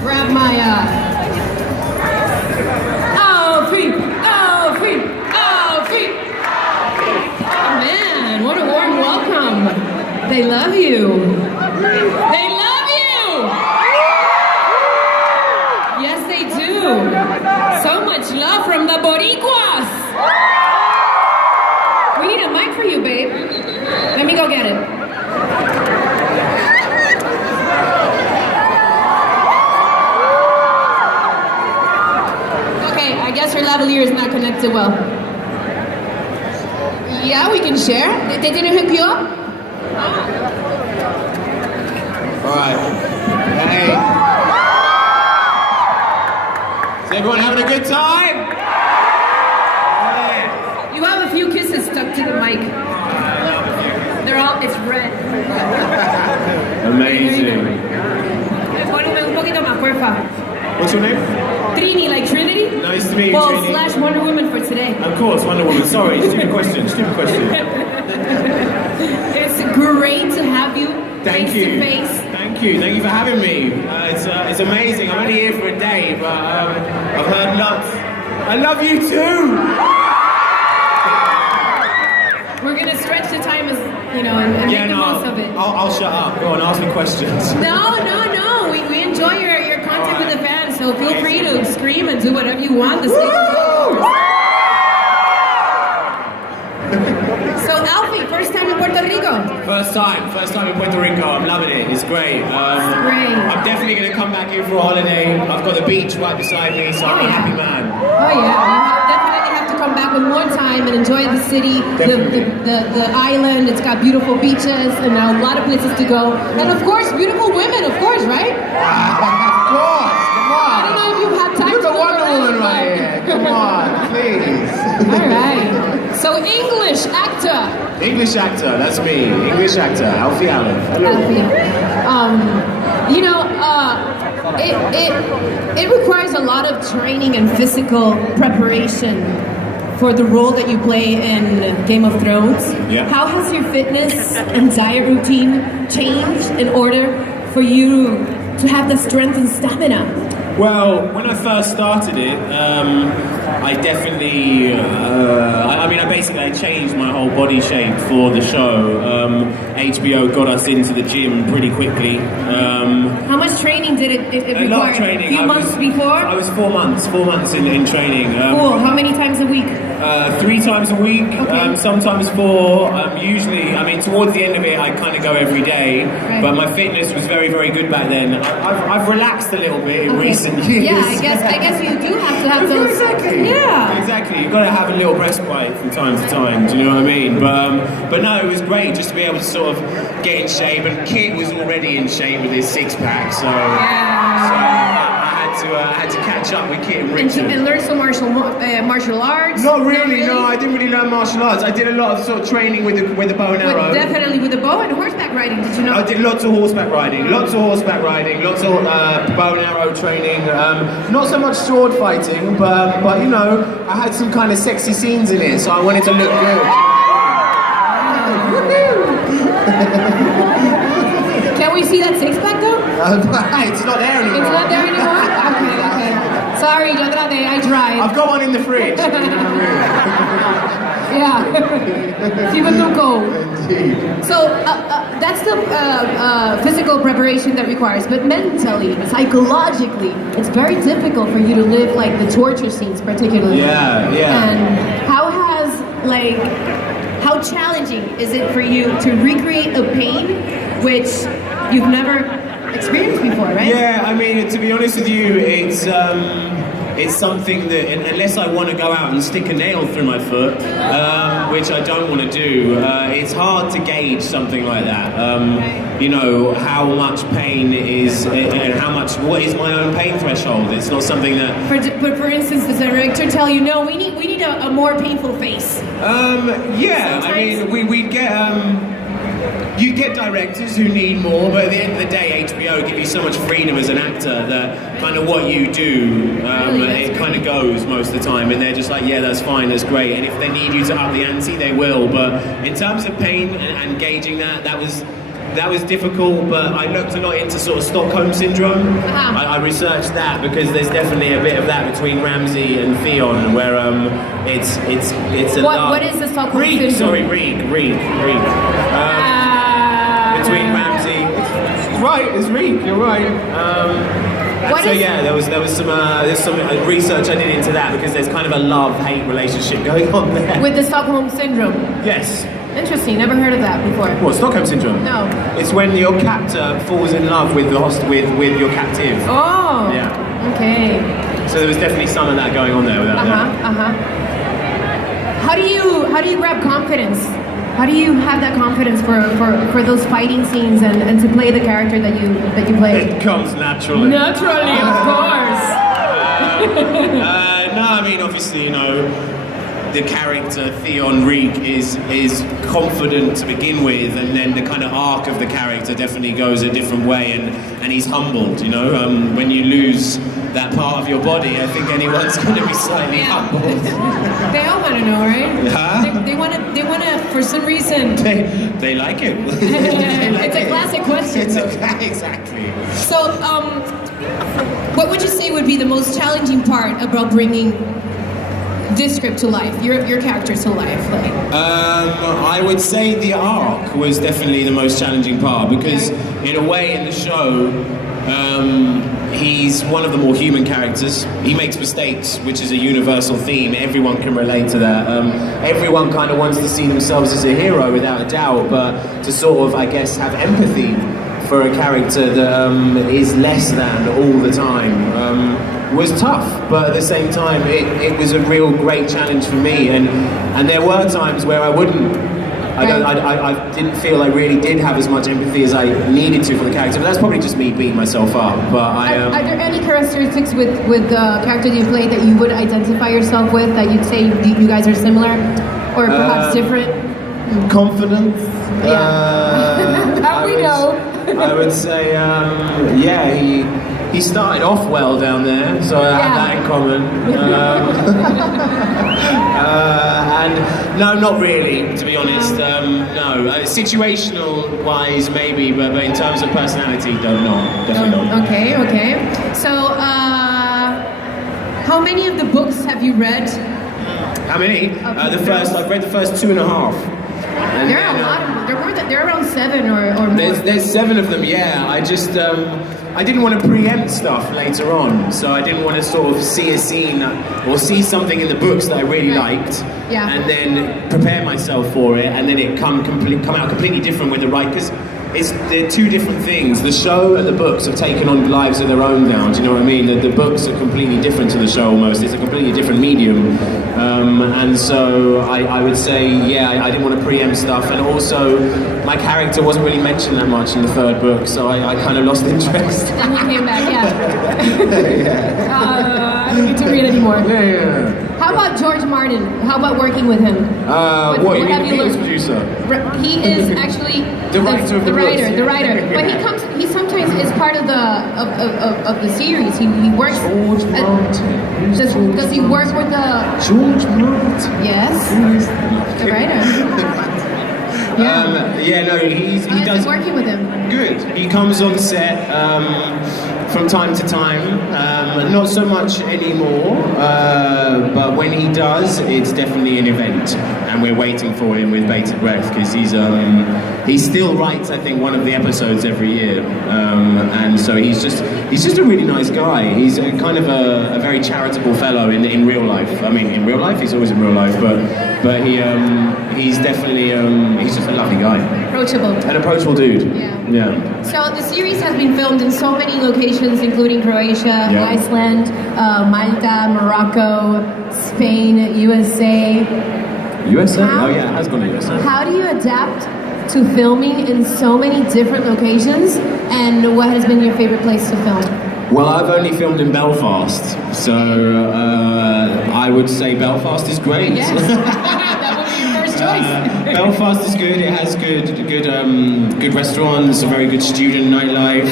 grab my Alfie, Alfie, Alfie. Oh man, what a warm welcome. They love you. They love you. Yes, they do. So much love from the Boricuas. We need a mic for you, babe. Let me go get it. Okay, I guess your lavalier is not connected well. Yeah, we can share. They didn't hook you up? Alright. Hey. Is everyone having a good time? Yeah. You have a few kisses stuck to the mic. They're all, it's red. Amazing. Ponme un poquito más, porfa. What's your name? Trini, like Trinity? Nice to meet you, Well, Trini. slash Wonder Woman for today. Of course, Wonder Woman. Sorry, stupid question. Stupid question. It's great to have you face to face. Thank you. Thank you for having me. It's amazing. I'm only here for a day, but I've heard lots. I love you too. We're gonna stretch the time as you know and make the most of it. I'll shut up. Go on, ask me questions. No. We enjoy your contact with the fans, so feel free to scream and do whatever you want. The stage is yours. So Alfie, first time in Puerto Rico? First time in Puerto Rico. I'm loving it. It's great. Great. I'm definitely going to come back here for a holiday. I've got the beach right beside me, so I'm a happy man. Oh yeah, you definitely have to come back with more time and enjoy the city, the island. It's got beautiful beaches and a lot of places to go, and of course, beautiful women. Of course, right? Of course. Come on. I don't know if you've had time. Look to at Wonder Woman right here. Come on, please. All right. So English actor. English actor. That's me. English actor. Alfie Allen. Hello. You know, it requires a lot of training and physical preparation for the role that you play in Game of Thrones. Yeah. How has your fitness and diet routine changed in order for you to have the strength and stamina? Well, when I first started it, I definitely, I changed my whole body shape for the show. HBO got us into the gym pretty quickly. How much training did it require? A lot of training. A few months before? I was 4 months in training. Cool. How many times a week? 3 times a week, Okay. sometimes 4. Usually, towards the end of it, I kind of go every day. Right. But my fitness was very, very good back then. I've relaxed a little bit in recent years. Yeah, I guess you do have to have those. Exactly. Yeah. Exactly. You've got to have a little respite from time to time. Do you know what I mean? But no, it was great just to be able to sort of get in shape. And Kit was already in shape with his 6-pack, so. I had to catch up with Kit and Richard. And learn some martial arts? Not really, no, I didn't really learn martial arts. I did a lot of sort of training with the bow and arrow. Definitely with the bow and horseback riding, did you know? I did lots of horseback riding, lots of bow and arrow training. Not so much sword fighting, but you know, I had some kind of sexy scenes in it, so I wanted to look good. Can we see that 6-pack though? It's not there anymore. It's not there anymore? Okay. Sorry, yo traté, I tried. I've got one in the fridge. Yeah. Keep it cold. Indeed. So that's the physical preparation that requires, but mentally, psychologically, it's very difficult for you to live like the torture scenes, particularly. Yeah. And how challenging is it for you to recreate a pain which you've never experienced before, right? Yeah, to be honest with you, it's something that, unless I want to go out and stick a nail through my foot, which I don't want to do, it's hard to gauge something like that. You know, how much pain is, and what is my own pain threshold? It's not something that... But for instance, does the director tell you, no, we need a more painful face? Yeah, Sometimes. we get... You get directors who need more, but at the end of the day, HBO give you so much freedom as an actor that kind of what you do, it kind of goes most of the time, and they're just like, yeah, that's fine, that's great, and if they need you to up the ante, they will. But in terms of pain and gauging that was that was difficult, but I looked a lot into sort of Stockholm syndrome. I researched that because there's definitely a bit of that between Ramsey and Theon, where it's a what is the Stockholm syndrome? Sorry, Reek. Between Ramsey, it's Reek. You're right. There's some research I did into that because there's kind of a love-hate relationship going on there. With the Stockholm syndrome? Yes. Interesting, never heard of that before. What, Stockholm syndrome? No. It's when your captor falls in love with with your captive. Oh. Yeah. Okay. So there was definitely some of that going on there without that. How do you grab confidence? How do you have that confidence for those fighting scenes and to play the character that you play? It comes naturally. Naturally, of course. No, I mean obviously, you know, the character Theon Reek is confident to begin with, and then the kind of arc of the character definitely goes a different way, and he's humbled. You know, when you lose that part of your body, I think anyone's going to be slightly humbled. They all want to know, right? Huh? They want to, for some reason. They like it. It's a classic question. Exactly. So, what would you say would be the most challenging part about bringing this script to life, your character to life? Like, I would say the arc was definitely the most challenging part because, in a way, in the show, he's one of the more human characters. He makes mistakes, which is a universal theme. Everyone can relate to that. Everyone kind of wants to see themselves as a hero, without a doubt, but to sort of, I guess, have empathy for a character that is less than all the time was tough. But at the same time, it was a real great challenge for me, and there were times where I wouldn't. I didn't feel I really did have as much empathy as I needed to for the character, but that's probably just me beating myself up. But are there any characteristics with the character that you play that you would identify yourself with, that you'd say you guys are similar, or perhaps different? Confidence. Yeah. How we know. I would say, he started off well down there, so I have that in common. And no, not really, to be honest. No, situational wise maybe, but in terms of personality, definitely not. Okay. So, how many of the books have you read? How many? I've read the first 2.5. There are a lot of them. There are around 7 or more. There's 7 of them, yeah. I just, I didn't want to preempt stuff later on, so I didn't want to sort of see a scene or see something in the books that I really liked, and then prepare myself for it, and then it come out completely different with the right, because they're two different things. The show and the books have taken on lives of their own now, do you know what I mean? The books are completely different to the show almost. It's a completely different medium. And so I would say, I didn't want to preempt stuff, and also my character wasn't really mentioned that much in the 3rd book, so I kind of lost interest. Then he came back, I don't need to read anymore. How about George Martin? How about working with him? What you mean, the Beatles producer? He is actually the writer of the writer. But he sometimes is part of the series. He works. George Martin. Does he work with the George Martin? Yes. The writer. He does. Working with him. Good. He comes on set from time to time. Not so much anymore, but when he does, it's definitely an event, and we're waiting for him with bated breath because he still writes, I think, one of the episodes every year, and so he's just a really nice guy. He's a kind of a very charitable fellow in real life. I mean, in real life, he's always in real life, but he's definitely he's just a lovely guy. Approachable. An approachable dude. Yeah. So the series has been filmed in so many locations, including Croatia, Iceland, Malta, Morocco, Spain, USA. USA? It has gone to USA. How do you adapt to filming in so many different locations, and what has been your favorite place to film? Well, I've only filmed in Belfast, so I would say Belfast is great. Yes. That would be your first choice. Belfast is good. It has good restaurants, a very good student nightlife,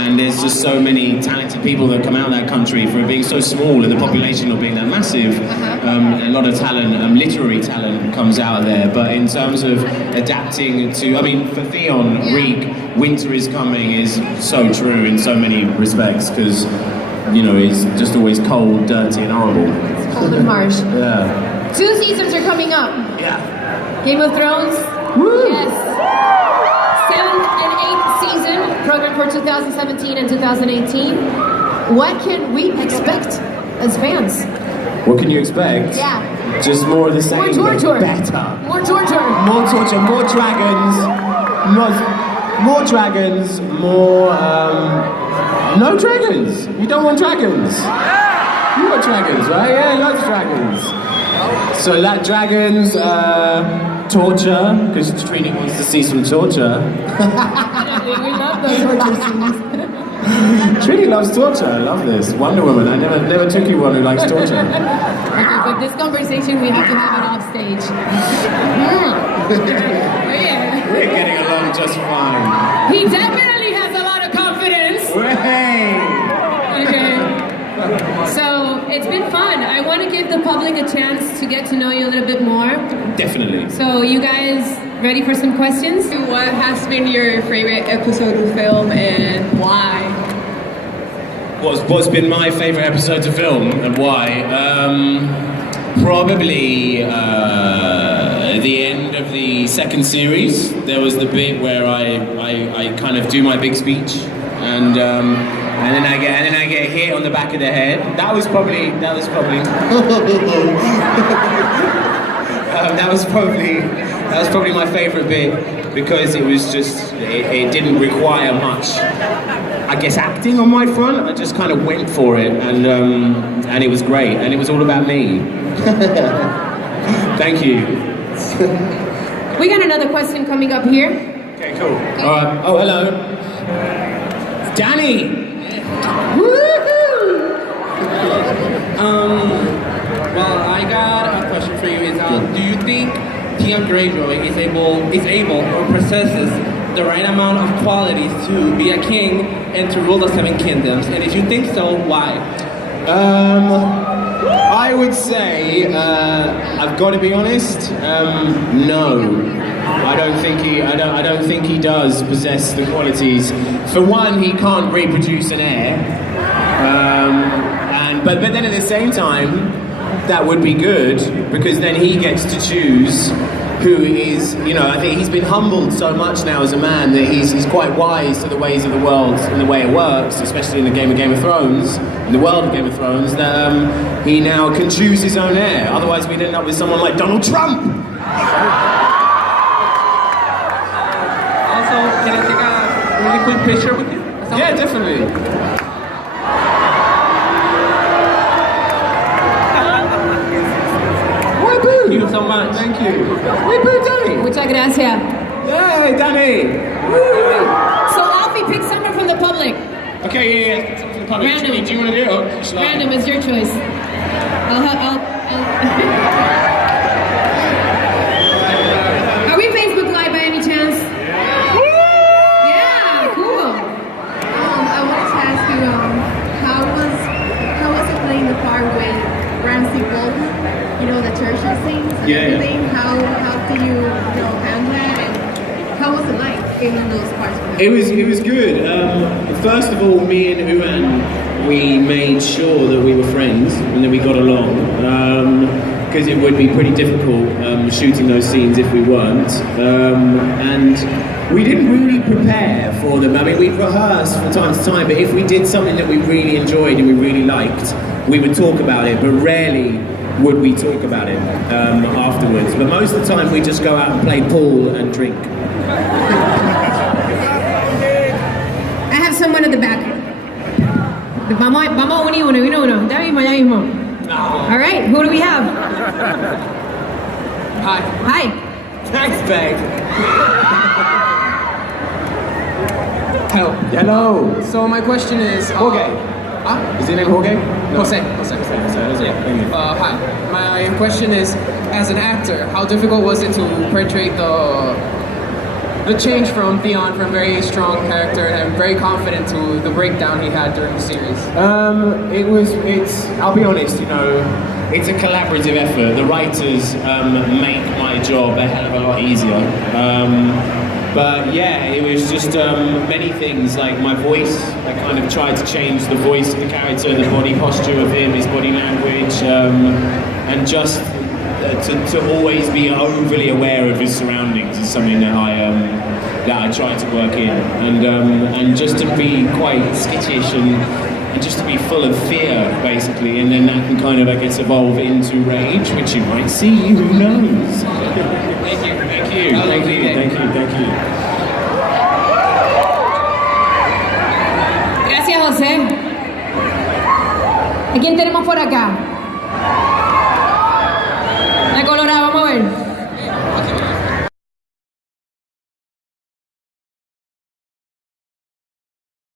and there's just so many talented people that come out of that country for it being so small and the population not being that massive. A lot of talent, literary talent comes out of there, but in terms of adapting to, I mean, for Theon, Reek, winter is coming is so true in so many respects, because, you know, it's just always cold, dirty and horrible. It's cold and harsh. Yeah. 2 seasons are coming up. Yeah. Game of Thrones. Woo! Yes. 7th and 8th season, program for 2017 and 2018. What can we expect as fans? What can you expect? Yeah. Just more of the same, More torture. but better. More torture. More torture, more dragons, more dragons, more, no dragons. You don't want dragons. You want dragons, right? Yeah, lots of dragons. So like dragons, torture, because Trini wants to see some torture. We love those torture scenes. Trini loves torture, I love this. Wonder Woman, I never took you one who likes torture. Okay, but this conversation we have to have it off stage. Yeah. We're getting along just fine. He definitely has a lot of confidence. Hey! Okay. So it's been fun. I want to give the public a chance to get to know you a little bit more. Definitely. So you guys ready for some questions? What has been your favorite episode of film and why? What's been my favourite episode to film and why? Probably the end of the second series. There was the bit where I kind of do my big speech, and then I get hit on the back of the head. That was probably that was probably my favourite bit, because it was just it didn't require much, I guess, acting on my front. I just kind of went for it, and it was great, and it was all about me. Thank you. We got another question coming up here. Okay, cool. All right. Oh, hello. It's Danny. Woohoo! Well, I got a question for you. Do you think Tia Greyjoy is able or possesses the right amount of qualities to be a king and to rule the 7 kingdoms? And if you think so, why? I would say, I've got to be honest, no. I don't think he does possess the qualities. For one, he can't reproduce an heir. But then at the same time, that would be good, because then he gets to choose who is, you know, I think he's been humbled so much now as a man that he's quite wise to the ways of the world and the way it works, especially in the Game of Thrones, in the world of Game of Thrones, that he now can choose his own heir. Otherwise we'd end up with someone like Donald Trump! Also, can I take a really quick picture with you? Yeah, definitely. Thank you so much. Thank you. Wait, Danny! Muchas gracias. Yay, Danny! So Alfie, pick someone from the public. Okay, yeah. Something from the public. Random. Do you want to do it? Or shall I? Random is your choice. Are we Facebook Live by any chance? Yeah, cool. I wanted to ask you, how was it playing the part with Ramsay Bolton? You know, the church scenes and everything. How do you handle that, and how was it like in those parts? It was good. First of all, me and Uan, we made sure that we were friends and that we got along, because it would be pretty difficult shooting those scenes if we weren't. And we didn't really prepare for them. I mean, we rehearsed from time to time, but if we did something that we really enjoyed and we really liked, we would talk about it, but rarely would we talk about it afterwards. But most of the time we just go out and play pool and drink. I have someone at the back. Vamos a unir uno. Ya mismo. All right, who do we have? Hi. Thanks, babe. Hello. Hello. So my question is... Jorge. Is your name Jorge? No. Jose. Hi. My question is, as an actor, how difficult was it to portray the the change from Theon, from very strong character and very confident, to the breakdown he had during the series? I'll be honest, you know, it's a collaborative effort. The writers make my job a hell of a lot easier. But yeah, it was just many things, like my voice. I kind of tried to change the voice of the character, the body posture of him, his body language, and just to always be overly aware of his surroundings is something that I try to work in, and just to be quite skittish and just to be full of fear, basically, and then that can kind of, I guess, evolve into rage, which you might see, who knows? Thank you. Thank you, thank you, thank you, thank you. Gracias, José. ¿A quién tenemos por acá?